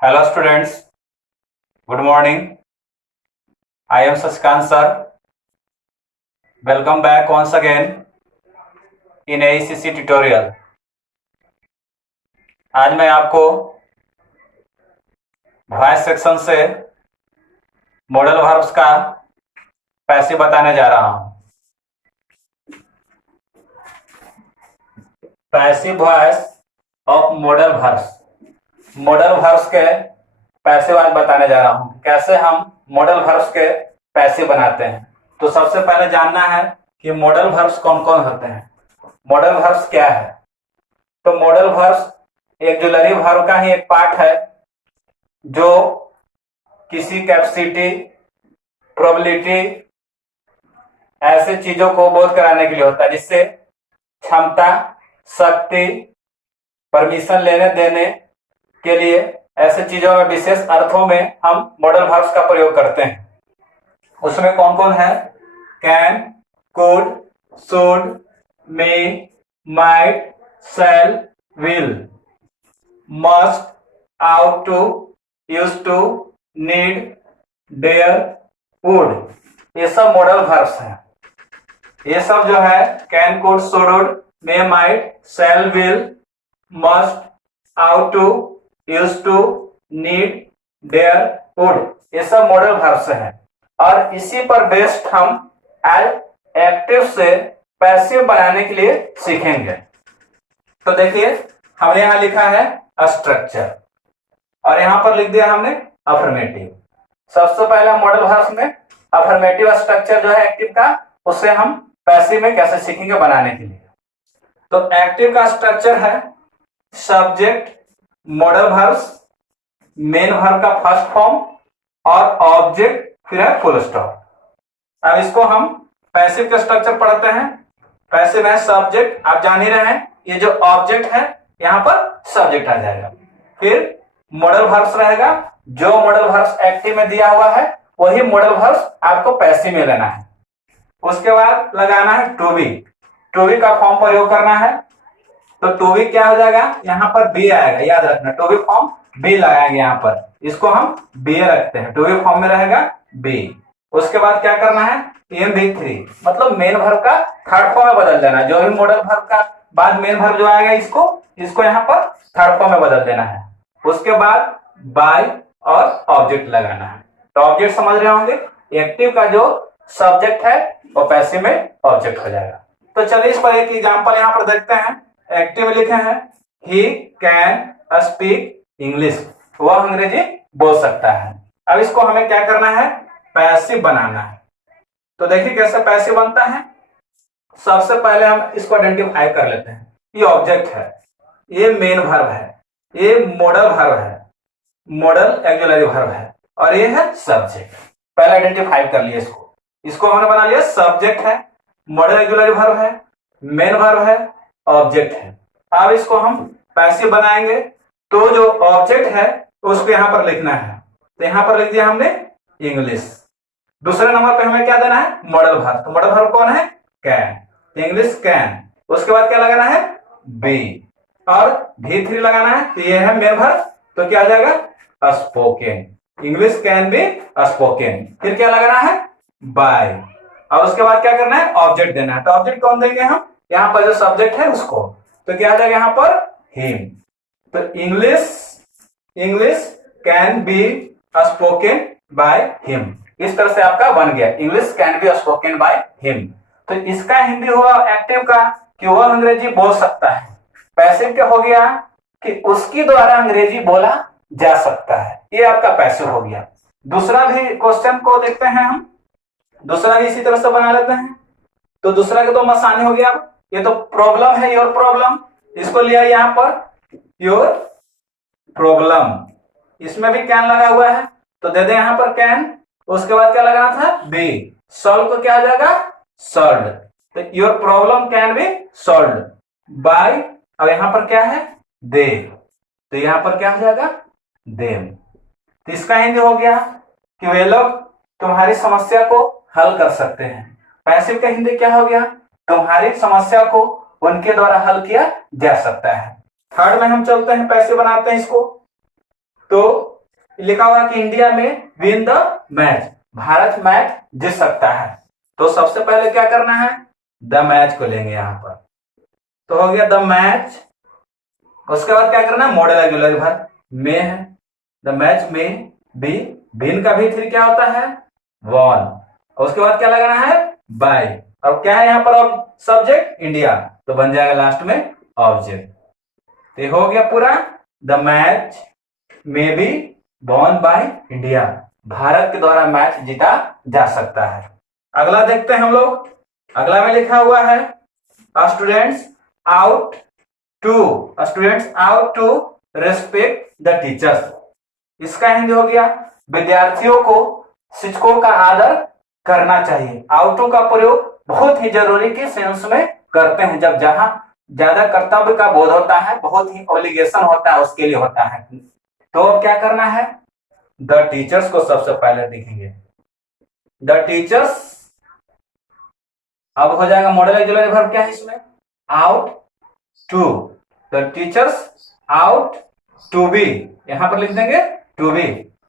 Hello students, good morning. I am Saskant sir. Welcome back once again in ACC tutorial. आज मैं आपको voice section से modal verbs का passive बताने जा रहा हूं। Passive voice of modal verbs. Modal verbs के पैसिव आज बताने जा रहा हूं। कैसे हम मॉडल वर्ब्स के पैसिव बनाते हैं। तो सबसे पहले जानना है कि मॉडल वर्ब्स कौन कौन होते हैं। मॉडल वर्ब्स क्या है। तो मॉडल वर्ब्स ऑक्सिलरी वर्ब का ही एक पार्ट है जो किसी कैपेसिटी, प्रोबेबिलिटी ऐसे चीजों को बोध कराने के लिए होता है, जिससे क्षमता, शक्ति, परमिशन लेने देने के लिए ऐसे चीजों में विशेष अर्थों में हम मॉडल वर्ब्स का प्रयोग करते हैं। उसमें कौन कौन है? Can, could, should, may, might, shall, will, must, ought to, used to, need, dare, would, ये सब मॉडल वर्ब्स हैं। ये सब जो है can, could, should, may, might, shall, will, must, ought to, used to, need, dare, would, ये सब model verbs हैं। और इसी पर बेस्ड हम एज एक्टिव से पैसिव बनाने के लिए सीखेंगे। तो देखिए, हमने यहां लिखा है स्ट्रक्चर और यहां पर लिख दिया हमने अफर्मेटिव। सबसे पहले मॉडल वर्ब्स में अफर्मेटिव स्ट्रक्चर जो है एक्टिव का, उससे हम पैसिव में कैसे सीखेंगे बनाने के लिए। तो एक्टिव का स्ट्रक्चर है subject, model verbs, main verb का फर्स्ट फॉर्म और ऑब्जेक्ट, फिर है फुल स्टॉप। अब इसको हम पैसिव के स्ट्रक्चर पढ़ते हैं। पैसिव है सब्जेक्ट, आप जान ही रहे हैं, ये जो ऑब्जेक्ट है यहां पर सब्जेक्ट आ जाएगा। फिर मॉडल वर्ब्स रहेगा, जो मॉडल वर्ब्स एक्टिव में दिया हुआ है वही मॉडल वर्ब्स आपको पैसिव में लेना है। उसके बाद लगाना है टू बी। टू बी का फॉर्म प्रयोग करना है। तो टू बी क्या हो जाएगा? यहाँ पर बी आएगा, याद रखना। टू बी फॉर्म बी लगाएंगे यहाँ पर, इसको हम बी रखते हैं। टू बी फॉर्म में रहेगा बी। उसके बाद क्या करना है? MV3 मतलब मेन वर्ब का थर्ड फॉर्म में बदल देना। जो भी मॉडल वर्ब का बाद मेन वर्ब जो आएगा इसको यहाँ पर थर्ड फॉर्म में बदल देना है। उसके बाद बाय और ऑब्जेक्ट लगाना है। तो ऑब्जेक्ट समझ रहे होंगे, एक्टिव का जो सब्जेक्ट है वो पैसिव में ऑब्जेक्ट हो जाएगा। तो चलिए इस पर एक एग्जांपल यहाँ पर देखते हैं। एक्टिव में लिखे हैं ही कैन स्पीक इंग्लिश, वह अंग्रेजी बोल सकता है। अब इसको हमें क्या करना है? पैसिव बनाना है। तो देखिए कैसे पैसिव बनता है। सबसे पहले हम इसको आइडेंटिफाई कर लेते हैं। ये ऑब्जेक्ट है, ये मेन वर्ब है, ये मॉडल वर्ब है, मॉडल ऑक्सिलरी वर्ब है, और ये है सब्जेक्ट। पहले आइडेंटिफाई कर लिए इसको हमने बना लिया। सब्जेक्ट है, मॉडल ऑक्सिलरी वर्ब है, मेन वर्ब है, ऑब्जेक्ट है। अब इसको हम पैसिव बनाएंगे। तो जो ऑब्जेक्ट है उसको यहां पर लिखना है। तो यहां पर लिख दिया हमने इंग्लिश। दूसरे नंबर पे हमें क्या देना है? Modal verb. तो मॉडल वर्ब कौन है? कैन। तो इंग्लिश कैन। उसके बाद क्या लगाना है? बी और V3 लगाना है। तो ये है मेन वर्ब, तो क्या आ जाएगा? Spoken. English can be spoken. फिर क्या लगाना है? बाय। और उसके बाद क्या करना है? ऑब्जेक्ट देना है। तो ऑब्जेक्ट कौन देंगे हम? यहाँ पर जो सब्जेक्ट है उसको। तो क्या आ जाएगा यहाँ पर? हिम। तो English can be spoken by him. इस तरह से आपका बन गया, English can be spoken by him. तो इसका हिंदी हुआ एक्टिव का कि वह अंग्रेजी बोल सकता है। पैसिव क्या हो गया? कि उसकी द्वारा अंग्रेजी बोला जा सकता है। ये आपका पैसिव हो गया। दूसरा भी क्वेश्चन को देखते हैं हम। दूसरा भी इसी तरह से बना लेते हैं। तो दूसरा के तो आसानी हो गया। ये तो प्रॉब्लम है, योर प्रॉब्लम, इसको लिया यहां पर योर प्रॉब्लम। इसमें भी कैन लगा हुआ है, तो दे दे यहां पर कैन। उसके बाद क्या लगाना था? बी। सॉल्व को क्या आ जाएगा? सॉल्व। तो your problem can be solve by, अब यहां पर क्या है? दे। तो यहां पर क्या हो जाएगा? देम। तो इसका हिंदी हो गया कि वे लोग तुम्हारी समस्या को हल कर सकते हैं। पैसिव का हिंदी क्या हो गया? तुम्हारी समस्या को उनके द्वारा हल किया जा सकता है। थर्ड में हम चलते हैं, पैसिव बनाते हैं इसको। तो लिखा हुआ कि इंडिया में win the match, Bharat match जीत सकता है। तो सबसे पहले क्या करना है, द मैच को लेंगे यहां पर, तो हो गया द मैच। उसके बाद क्या करना है, मॉडल ऑक्सिलरी वर्ब में है, द मैच में बी, विन का भी थ्री क्या होता है, वॉन। उसके बाद क्या लगाना है, बाय। अब क्या है यहाँ पर, अब सब्जेक्ट इंडिया, तो बन जाएगा लास्ट में ऑब्जेक्ट। तो हो गया पूरा, द मैच में be won by India, Bharat के द्वारा मैच जीता जा सकता है। अगला देखते हैं हम लोग। अगला में लिखा हुआ है students ought to respect the teachers. इसका हिंदी हो गया, विद्यार्थियों को शिक्षकों का आदर करना चाहिए। आउट टू का प्रयोग बहुत ही जरूरी के सेंस में करते हैं, जब जहां ज्यादा कर्तव्य का बोध होता है, बहुत ही ऑब्लिगेशन होता है, उसके लिए होता है। तो अब क्या करना है, द टीचर्स को सबसे पहले लिखेंगे, द टीचर्स। अब हो जाएगा मॉडल ऑक्सिलरी वर्ब क्या है इसमें, ought to, the teachers ought to be, यहां पर लिख देंगे टू बी।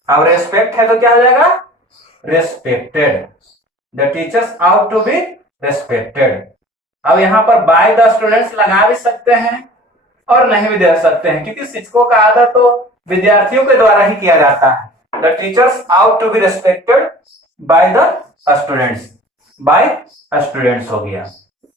अब रेस्पेक्ट है तो क्या हो जाएगा, respected, the teachers ought to be respected. अब यहां पर बाय द स्टूडेंट्स लगा भी सकते हैं और नहीं भी दे सकते हैं, क्योंकि शिक्षकों का आदर तो विद्यार्थियों के द्वारा ही किया जाता है। The teachers ought to be respected by the students, by students हो गया,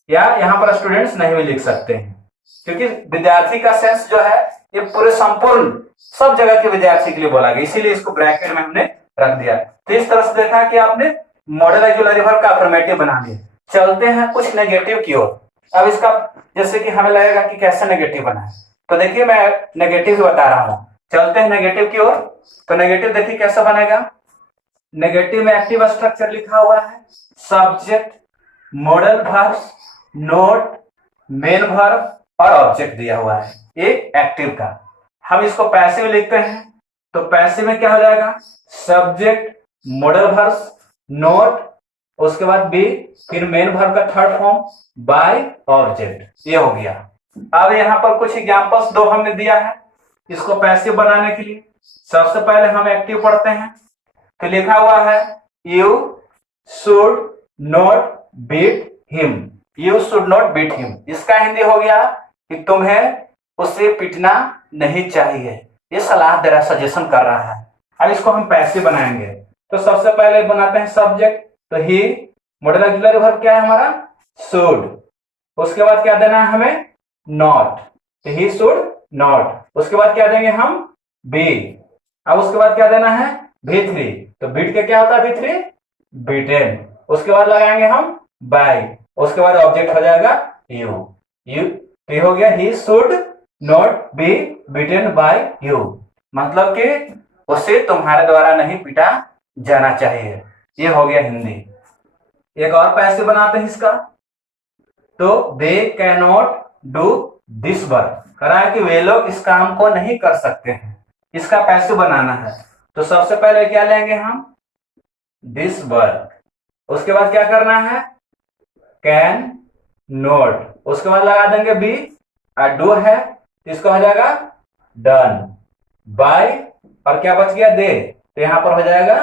या यहां पर स्टूडेंट्स नहीं भी लिख सकते हैं, क्योंकि विद्यार्थी का सेंस जो है ये पूरे संपूर्ण सब जगह के विद्यार्थी के लिए बोला गया, इसीलिए इसको ब्रैकेट में हमने रख दिया। तो इस तरह से देखा कि आपने मॉडल ऑक्सिलरी वर्ब का अफर्मेटिव बना लिया। चलते हैं कुछ नेगेटिव की ओर। अब इसका जैसे कि हमें लगेगा कि कैसे नेगेटिव बना है, तो देखिए मैं नेगेटिव ही बता रहा हूं। चलते हैं नेगेटिव की ओर। तो नेगेटिव देखिए कैसे बनेगा, नेगेटिव में एक्टिव स्ट्रक्चर लिखा हुआ है, subject, model verbs, note, main verb और ऑब्जेक्ट दिया हुआ है एक एक्टिव का। हम इसको पैसिव लिखते हैं, तो पैसिव में क्या हो जाएगा, सब्जेक्ट, मॉडल वर्ब्स, नोट, उसके बाद बी, फिर मेन वर्ब का थर्ड फॉर्म बाय ऑब्जेक्ट, ये हो गया। अब यहाँ पर कुछ एग्जांपल्स दो हमने दिया है इसको पैसिव बनाने के लिए। सबसे पहले हम एक्टिव पढ़ते हैं, तो लिखा हुआ है you should not beat him, you should not beat him. इसका हिंदी हो गया कि तुम्हें उसे पीटना नहीं चाहिए, ये सलाह दे रहा, सजेशन कर रहा है। अब इसको हम पैसिव बनाएंगे, तो सबसे पहले बनाते हैं सब्जेक्ट, तो ही, मॉडल ऑक्सिलरी वर्ब क्या है हमारा, शुड। उसके बाद क्या देना है हमें, नॉट, तो ही शुड नॉट। उसके बाद क्या देंगे हम, बी। अब उसके बाद क्या देना है, V3, तो बीट के क्या होता है V3, बीटेन। उसके बाद लगाएंगे हम बाय, उसके बाद ऑब्जेक्ट हो जाएगा यू, तो हो गया he should not be beaten by you, मतलब कि उसे तुम्हारे द्वारा नहीं पीटा जाना चाहिए। ये हो गया हिंदी। एक और पैसिव बनाते हैं इसका, तो they can not do this work, करा है कि वे लोग इस काम को नहीं कर सकते हैं, इसका पैसिव बनाना है। तो सबसे पहले क्या लेंगे हम, दिस वर्क। उसके बाद क्या करना है, कैन नोट। उसके बाद लगा देंगे बी, और डू है तो इसका हो जाएगा डन, बाय, और क्या बच गया, दे, तो यहां पर हो जाएगा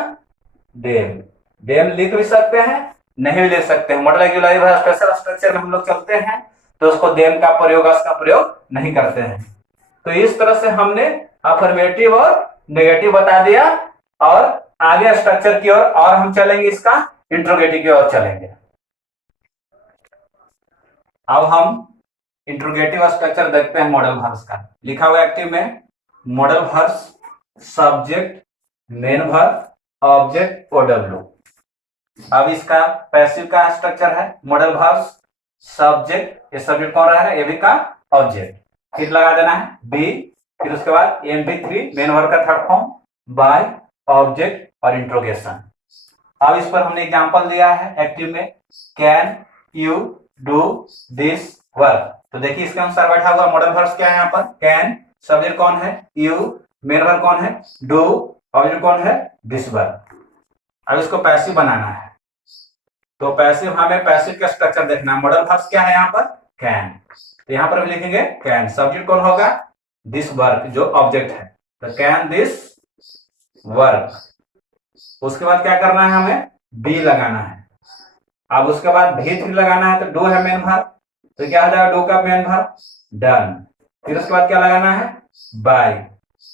देम। देम लिख भी सकते हैं, नहीं भी लिख सकते हैं। Model auxiliary verb special structure में हम लोग चलते हैं, तो उसको देम का प्रयोग, उसका प्रयोग नहीं करते हैं। तो इस तरह से हमने अफर्मेटिव और नेगेटिव बता दिया, और आगे स्ट्रक्चर की ओर और हम चलेंगे, इसका इंट्रोगेटिव की ओर चलेंगे। अब हम इंट्रोगेटिव स्ट्रक्चर देखते हैं मॉडल वर्ब्स का। लिखा हुआ एक्टिव में model verbs, subject, main verb, object, OW। अब इसका पैसिव का स्ट्रक्चर है, मॉडल वर्ब्स, सब्जेक्ट, ये सब्जेक्ट कौन रहेगा, ये भी का ऑब्जेक्ट, फिर लगा देना है बी, फिर उसके बाद MP3 मेन वर्ब का थर्ड फॉर्म बाय ऑब्जेक्ट और इंट्रोगेशन। अब इस पर हमने एग्जांपल दिया है एक्टिव में, can you do this work. तो देखिए इसके अनुसार बैठा हुआ मॉडल वर्ब्स क्या है, यहाँ पर कैन, सब्जेक्ट कौन है, यू, मेन वर्ब कौन है, डू, ऑब्जेक्ट कौन है, दिस वर्क। अब इसको पैसिव बनाना है, तो पैसिव, हमें पैसिव का स्ट्रक्चर देखना है। मॉडल वर्ब्स क्या है यहाँ पर, कैन, तो यहाँ पर भी लिखेंगे कैन, सब्जेक्ट कौन होगा, दिस वर्क जो ऑब्जेक्ट है, तो कैन दिस वर्क। उसके बाद क्या करना है, हमें बी लगाना है। अब उसके बाद भी3 लगाना है, तो डू है मेन वर्ब, तो क्या हो जाएगा डू का मेन वर्ब डन। फिर उसके बाद क्या लगाना है, बाय।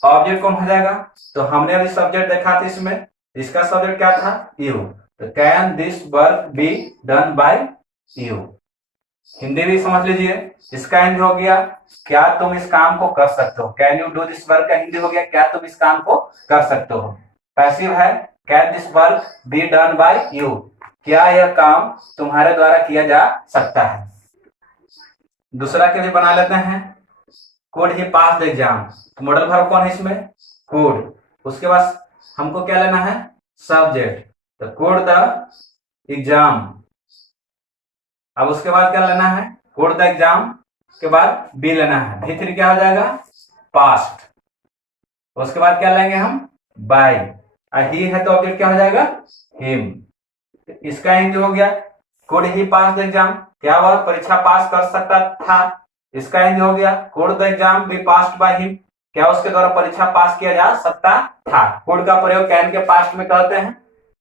ऑब्जेक्ट कौन हो जाएगा, तो हमने अभी सब्जेक्ट देखा था इसमें, इसका सब्जेक्ट क्या था, यू, तो can this work be done by you. Hindi भी समझ लीजिए, इसका हिंदी हो गया क्या तुम इस काम को कर सकते हो, can you do this work का हिंदी हो गया क्या तुम इस काम को कर सकते हो। पैसिव है can this work be done by you, क्या यह काम तुम्हारे द्वारा किया जा सकता है। दूसरा के लिए बना लेते हैं, could he pass the exam, तो मॉडल वर्ब कौन है इसमें, कुड। उसके बाद हमको क्या लेना है, सब्जेक्ट, तो कुड द एग्जाम। अब उसके बाद क्या लेना है, कुड द एग्जाम के बाद बी लेना है, भी3 क्या हो जाएगा, पास्ट। उसके बाद क्या लेंगे हम, बाय, ही है तो ऑब्जेक्ट क्या हो जाएगा, हिम। इसका हिंदी हो गया could he pass the exam, क्या वह परीक्षा पास कर सकता था। इसका हिंदी हो गया could the exam be passed by him, क्या उसके द्वारा परीक्षा पास किया जा सकता था। कुड का प्रयोग कैन के पास्ट में करते हैं,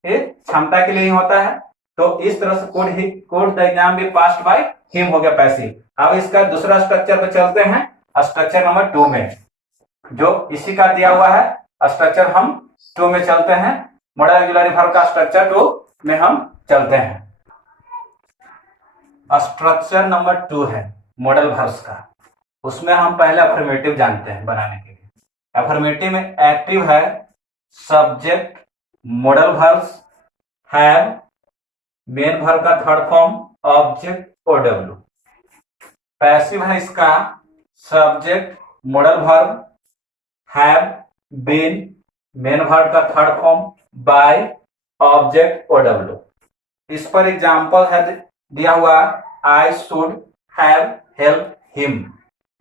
ये क्षमता के लिए ही होता है, तो इस तरह से could the exam be passed by him हो गया पैसिव। अब इसका दूसरा स्ट्रक्चर पे चलते हैं, स्ट्रक्चर नंबर 2 में, जो इसी का दिया हुआ है स्ट्रक्चर, हम 2 में चलते हैं, मॉडल ऑक्सिलरी वर्ब का स्ट्रक्चर 2 में हम चलते हैं। स्ट्रक्चर नंबर 2 है मॉडल वर्ब्स का, उसमें हम पहले अफर्मेटिव जानते हैं बनाने के लिए। अफर्मेटिव में एक्टिव है subject, model verbs, have, main verb का third form object O W. Passive है इसका subject, model verb, have, been, main verb का third form, by, object O W. इस पर एग्जाम्पल है दिया हुआ, I should have help him,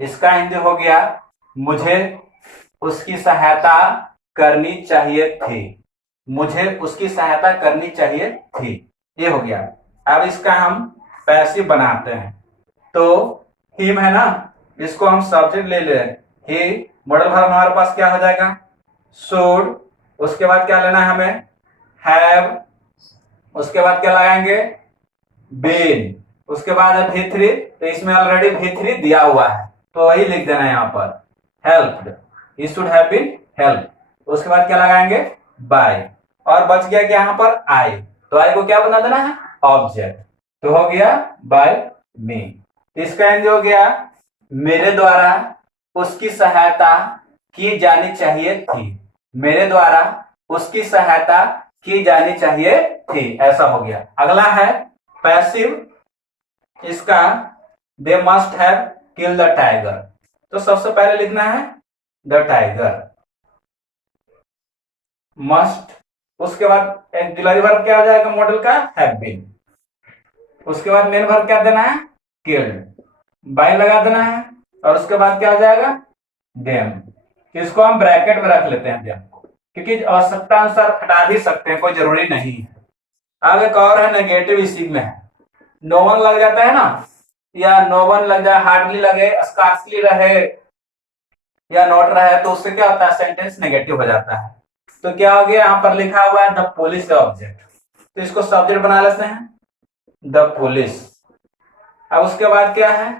इसका हिंदी हो गया मुझे उसकी सहायता करनी चाहिए थी, मुझे उसकी सहायता करनी चाहिए थी, ये हो गया। अब इसका हम पैसिव बनाते हैं, तो हिम है ना, इसको हम सब्जेक्ट ले ले, ही मॉडल वर्ब हमारे पास क्या हो जाएगा, शुड। उसके बाद क्या लेना है हमें, हैव। उसके बाद क्या लगाएंगे, बीन। उसके बाद है भी3, तो इसमें ऑलरेडी भी3 दिया हुआ है, तो वही लिख देना है यहाँ पर, helped, he should have been help. उसके बाद क्या लगाएंगे, बाय, और बच गया कि यहाँ पर आई, तो आई को क्या बना देना है, ऑब्जेक्ट, तो हो गया बाय मी। इसका एंड हो गया मेरे द्वारा उसकी सहायता की जानी चाहिए थी, मेरे द्वारा उसकी सहायता की जानी चाहिए थी, ऐसा हो गया। अगला है पैसिव, इसका they must have kill the tiger, तो सबसे पहले लिखना है द टाइगर, मस्ट। उसके बाद ऑक्सिलरी वर्ब क्या हो जाएगा मॉडल का, हैव बीन। उसके बाद मेन वर्ब क्या देना है, किल्ड, बाय लगा देना है, और उसके बाद क्या हो जाएगा, देम। इसको हम ब्रैकेट में रख लेते हैं देम को, क्योंकि आवश्यकता अनुसार हटा भी सकते हैं, कोई जरूरी नहीं है। अब एक और है नेगेटिव, इसी में है, नो वन लग जाता है ना, या नो वन लग जाए, हार्डली लगे, स्कार्सली रहे, या नॉट रहे, तो उससे क्या होता है, सेंटेंस नेगेटिव हो जाता है। तो क्या हो गया, यहाँ पर लिखा हुआ है द पुलिस ऑब्जेक्ट, तो इसको सब्जेक्ट बना लेते हैं, द पुलिस। अब उसके बाद क्या है,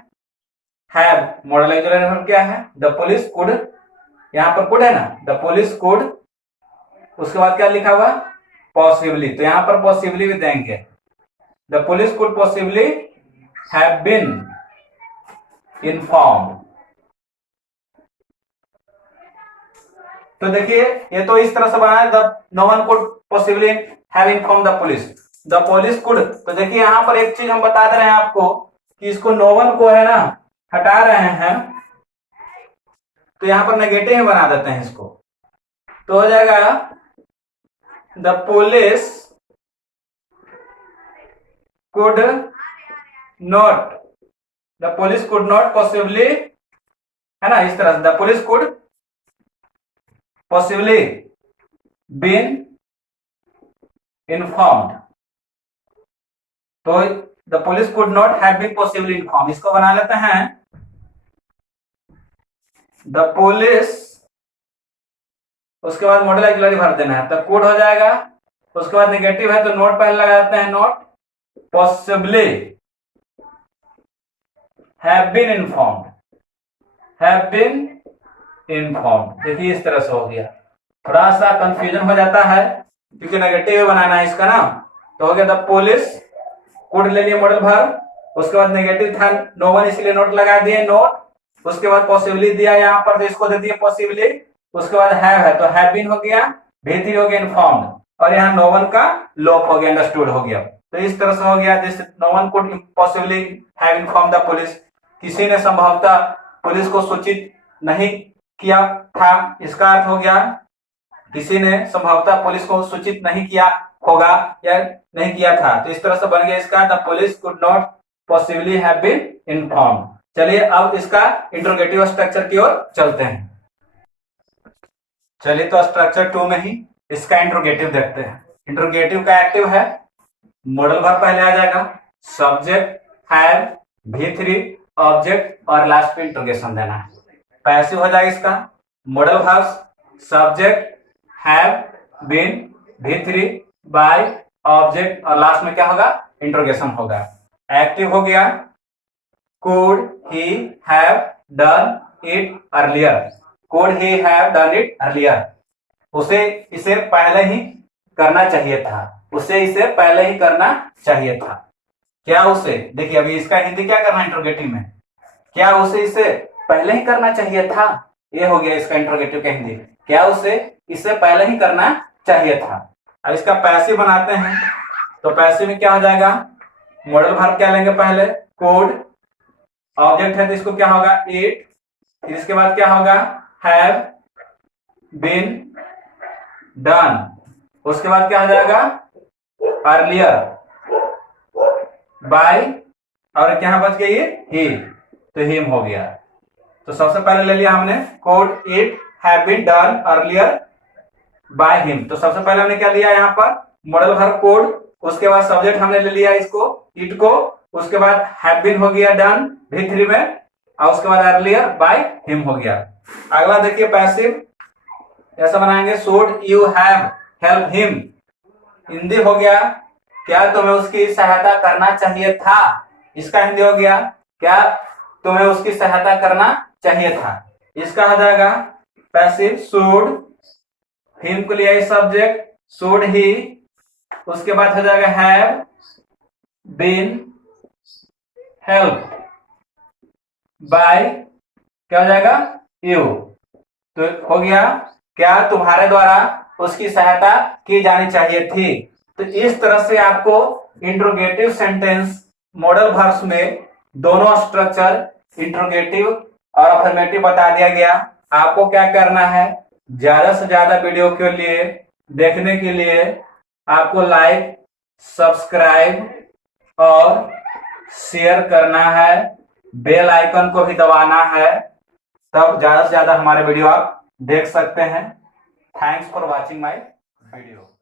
हैव, मॉडल ऑक्सिलरी वर्ब क्या है, द पुलिस कुड, यहाँ पर कुड है ना, द पुलिस कुड। उसके बाद क्या लिखा हुआ, पॉसिबली, तो यहाँ पर पॉसिबली भी देंगे, the police could possibly have been informed. तो देखिए ये तो इस तरह से बना है, the no one could possibly have informed the police, the police could. तो देखिए यहाँ पर एक चीज हम बता दे रहे हैं आपको, कि इसको नो वन को है ना हटा रहे हैं, तो यहाँ पर नेगेटिव बना देते हैं इसको, तो हो जाएगा the police could not, the police could not possibly, है ना, इस तरह से the police could possibly been informed, तो the police could not have been possibly informed, इसको बना लेते हैं द पुलिस, उसके बाद मॉडल ऑक्सिलरी भर देना है, तब कुड हो जाएगा। उसके बाद नेगेटिव है तो नोट पहले लगाते हैं, not possibly have been informed, have been informed. देखिए इस तरह से हो गया। थोड़ा सा कंफ्यूजन हो जाता है क्योंकि नेगेटिव बनाना है इसका ना, तो हो गया द पुलिस कुड ले लिए मॉडल भर, उसके बाद नेगेटिव था नो वन इसलिए नोट लगा दिए, नोट। उसके बाद पॉसिबली दिया यहाँ पर तो इसको दे दिए पॉसिबली। उसके बाद हैव है तो हैव बीन हो गया, भी हो गया इन्फॉर्म्ड, और यहाँ नो वन का लोप हो गया, अंडरस्टूड हो गया। तो इस तरह से हो गया जैसे no one could possibly have inform the police, किसी ने संभवतः पुलिस को सूचित नहीं किया था, इसका अर्थ हो गया किसी ने संभवतः पुलिस को सूचित नहीं किया होगा या नहीं किया था। तो इस तरह से बन गया इसका the police could not possibly have been informed. चलिए अब इसका इंट्रोगेटिव स्ट्रक्चर की ओर चलते हैं। चलिए तो स्ट्रक्चर 2 में ही इसका इंट्रोगेटिव देखते हैं। इंट्रोगेटिव का एक्टिव है, मॉडल वर्ब पहले आ जाएगा, सब्जेक्ट हैव, V3 ऑब्जेक्ट और लास्ट पे इंट्रोगेशन देना है। पैसिव हो जाएगा इसका modal verbs subject have been, V3 by object और लास्ट में क्या होगा, इंट्रोगेशन होगा। एक्टिव हो गया could he have done it earlier, could he have done it earlier, उसे इसे पहले ही करना चाहिए था, उसे इसे पहले ही करना चाहिए था। क्या उसे, देखिए अभी इसका हिंदी क्या करना है इंट्रोगेटिव में, क्या उसे इसे पहले ही करना चाहिए था, ये हो गया इसका इंट्रोगेटिव का हिंदी, क्या उसे इसे पहले ही करना चाहिए था। अब इसका पैसिव बनाते हैं, तो पैसिव में क्या हो जाएगा, मॉडल वर्ब क्या लेंगे पहले, could, ऑब्जेक्ट है तो इसको क्या होगा इट, फिर इसके बाद क्या होगा हैव बीन डन, उसके बाद क्या हो जाएगा अर्लियर बाय, और क्या बच गई ही, तो हिम हो गया। तो सबसे पहले ले लिया हमने could it have been done earlier by him, तो सबसे पहले हमने क्या लिया यहाँ पर मॉडल वर्ब कोड, उसके बाद सब्जेक्ट हमने ले लिया इसको इट को, उसके बाद हैव बीन हो गया डन V3 में, और उसके बाद अर्लियर बाय हिम हो गया। अगला देखिए पैसिव, ऐसा बनाएंगे should you have help him, Hindi हो गया क्या तुम्हें उसकी सहायता करना चाहिए था, इसका हिंदी हो गया क्या तुम्हें उसकी सहायता करना चाहिए था। इसका हो जाएगा पैसिव शुड, हिम को लिया सब्जेक्ट शुड ही, उसके बाद हो जाएगा हैव बीन हेल्प बाय, क्या हो जाएगा यू, तो हो गया क्या तुम्हारे द्वारा उसकी सहायता की जानी चाहिए थी। तो इस तरह से आपको इंट्रोगेटिव सेंटेंस मॉडल वर्ब्स में दोनों स्ट्रक्चर इंट्रोगेटिव और अफर्मेटिव बता दिया गया। आपको क्या करना है, ज्यादा से ज्यादा वीडियो के लिए देखने के लिए आपको लाइक, सब्सक्राइब और शेयर करना है, बेल आइकन को भी दबाना है, तब ज्यादा से ज्यादा हमारे वीडियो आप देख सकते हैं। Thanks for watching my video.